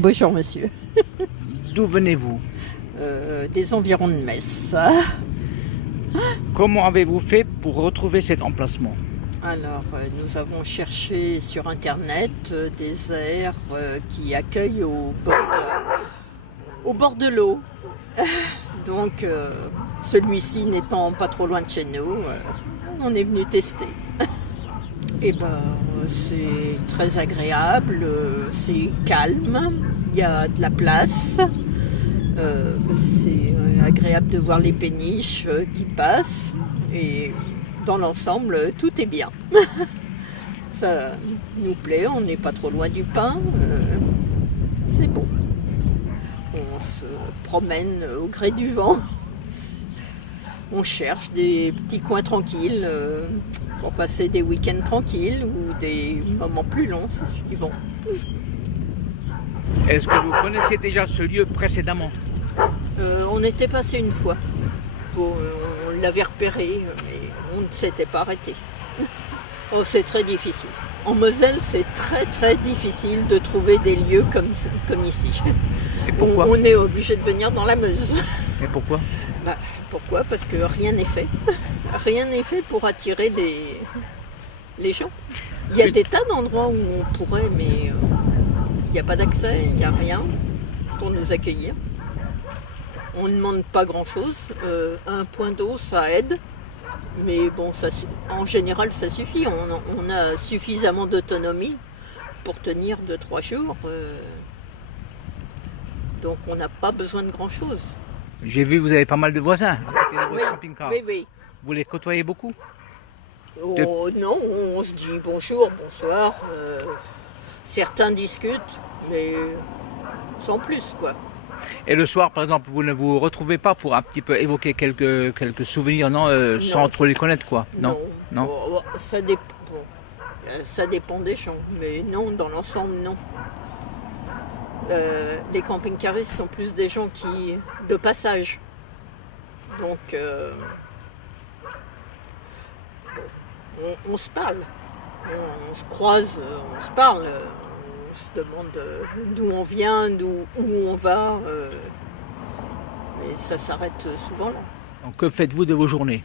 Bonjour monsieur. D'où venez-vous? Des environs de Metz. Comment avez-vous fait pour retrouver cet emplacement? Alors, nous avons cherché sur internet des aires qui accueillent au bord de l'eau. Donc, celui-ci n'étant pas trop loin de chez nous, on est venu tester. Et ben, c'est très agréable, c'est calme, il y a de la place, c'est agréable de voir les péniches qui passent et dans l'ensemble tout est bien. Ça nous plaît, on n'est pas trop loin du Pin, c'est bon. On se promène au gré du vent, on cherche des petits coins tranquilles. Pour passer des week-ends tranquilles ou des moments plus longs, c'est suivant. Est-ce que vous connaissiez déjà ce lieu précédemment? On était passé une fois. On l'avait repéré, mais on ne s'était pas arrêté. Oh, c'est très difficile. En Moselle, c'est très très difficile de trouver des lieux comme ici. Et pourquoi? On est obligé de venir dans la Meuse. Et pourquoi? Pourquoi? Parce que rien n'est fait. Rien n'est fait pour attirer les gens. Il y a des tas d'endroits où on pourrait, mais il n'y a pas d'accès, il n'y a rien pour nous accueillir. On ne demande pas grand-chose. Un point d'eau, ça aide. Mais bon, en général, ça suffit. On a suffisamment d'autonomie pour tenir 2-3 jours. Donc on n'a pas besoin de grand-chose. J'ai vu que vous avez pas mal de voisins à côté de votre camping-car. Oui. Vous les côtoyez beaucoup? Oh non, on se dit bonjour, bonsoir. Certains discutent, mais sans plus, quoi. Et le soir, par exemple, vous ne vous retrouvez pas pour un petit peu évoquer quelques souvenirs, non, sans trop les connaître, quoi? Non. Bon, ça dépend des gens, mais non, dans l'ensemble, non. Les camping-caristes sont plus des gens de passage. Donc, on se parle, on se croise, on se parle, on se demande d'où on vient, où on va, et ça s'arrête souvent là. Donc, que faites-vous de vos journées?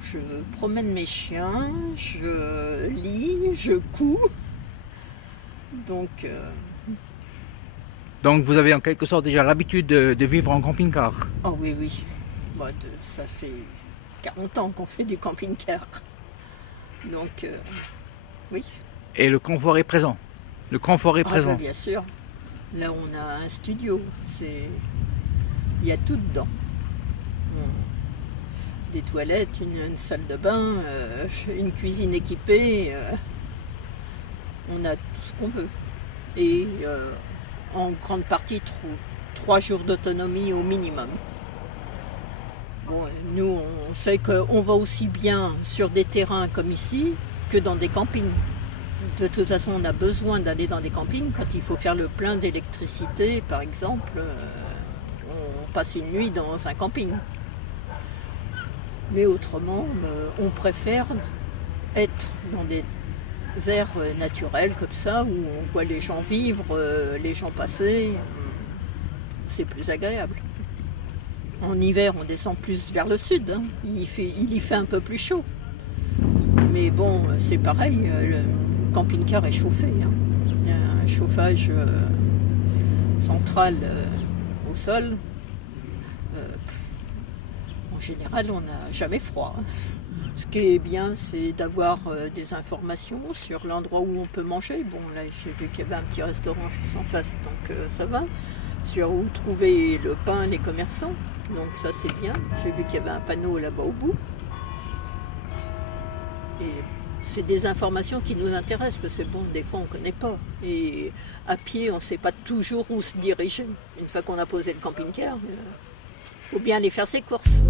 Je promène mes chiens, je lis, je couds, Donc vous avez en quelque sorte déjà l'habitude de vivre en camping-car? Oh oui. Ça fait 40 ans qu'on fait du camping-car. Donc, oui. Et le confort est présent? Le confort est présent? Bien sûr. Là, on a un studio. Il y a tout dedans. Des toilettes, une salle de bain, une cuisine équipée. On a tout ce qu'on veut. Et en grande partie 3 jours d'autonomie au minimum. Bon, nous, on sait qu'on va aussi bien sur des terrains comme ici que dans des campings. De toute façon, on a besoin d'aller dans des campings quand il faut faire le plein d'électricité, par exemple. On passe une nuit dans un camping. Mais autrement, on préfère être dans des aires naturelles comme ça, où on voit les gens vivre, les gens passer. C'est plus agréable. En hiver, on descend plus vers le sud. Hein. Il y fait un peu plus chaud. Mais bon, c'est pareil, le camping-car est chauffé. Hein. Il y a un chauffage central au sol. En général, on n'a jamais froid. Hein. Ce qui est bien, c'est d'avoir des informations sur l'endroit où on peut manger. Bon, là, j'ai vu qu'il y avait un petit restaurant juste en face, donc ça va. Sur où trouver le pain, les commerçants. Donc ça, c'est bien. J'ai vu qu'il y avait un panneau là-bas au bout. Et c'est des informations qui nous intéressent, parce que bon, des fois, on ne connaît pas. Et à pied, on ne sait pas toujours où se diriger. Une fois qu'on a posé le camping-car. faut bien aller faire ses courses.